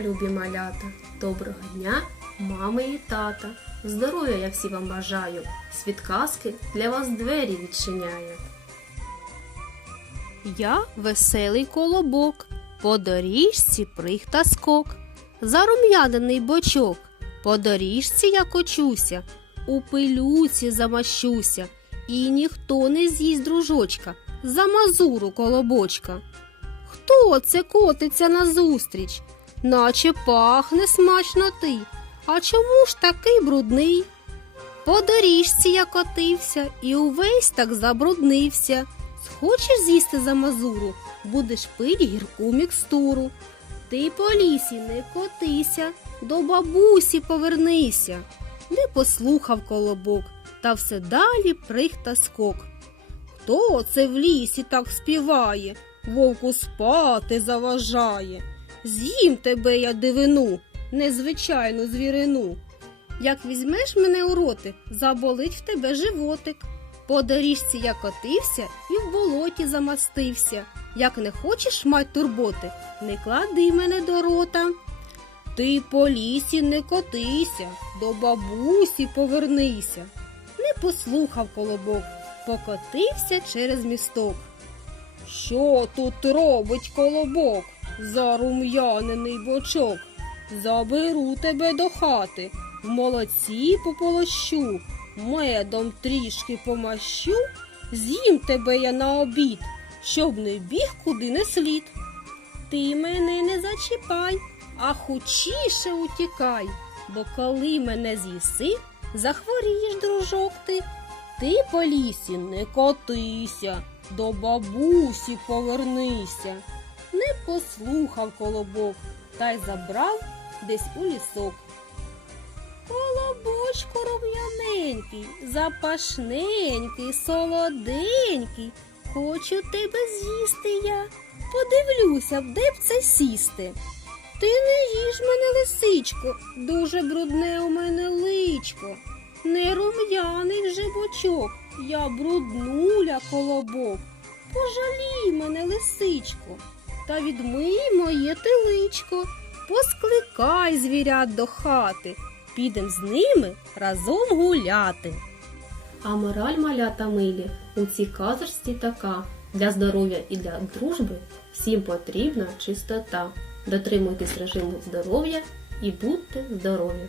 любі малята! Доброго дня, мами і тата! Здоров'я я всі вам бажаю! Світ казки для вас двері відчиняє. Я веселий колобок, по доріжці прих та скок, зарум'янений бочок, по доріжці я кочуся, у пилюці замащуся, і ніхто не з'їсть дружочка, за мазуру колобочка. Хто це котиться назустріч? Наче пахне смачно ти. А чому ж такий брудний? По доріжці я котився і увесь так забруднився. Схочеш з'їсти за мазуру, будеш пить гірку мікстуру. Ти по лісі не котися, до бабусі повернися. Не послухав колобок, та все далі прих та скок. Хто це в лісі так співає, вовку спати заважає? З'їм тебе я дивину, незвичайну звірину. Як візьмеш мене у роти, заболить в тебе животик. По доріжці я котився і в болоті замастився. Як не хочеш мать турботи, не клади мене до рота. Ти по лісі не котися, до бабусі повернися. Не послухав колобок, покотився через місток. Що тут робить колобок, зарум'янений бочок? Заберу тебе до хати, в молоці пополощу, медом трішки помащу, з'їм тебе я на обід, щоб не біг куди не слід. Ти мене не зачіпай, а хучіше утікай, бо коли мене з'їси, захворієш, дружок ти. Ти по лісі не котися, до бабусі повернися. Послухав колобок та й забрав десь у лісок. Колобочку рум'яненький, запашненький, солоденький. Хочу тебе з'їсти я. Подивлюся, де б це сісти. Ти не їж мене, лисичко, дуже брудне у мене личко. Не рум'яний вже бочок, я бруднуля колобок. Пожалій мене, лисичко, та відмий моє теличко, поскликай звірят до хати, підем з ними разом гуляти. А мораль малята милі у цій казочці така. Для здоров'я і для дружби всім потрібна чистота. Дотримуйтесь режиму здоров'я і будьте здорові!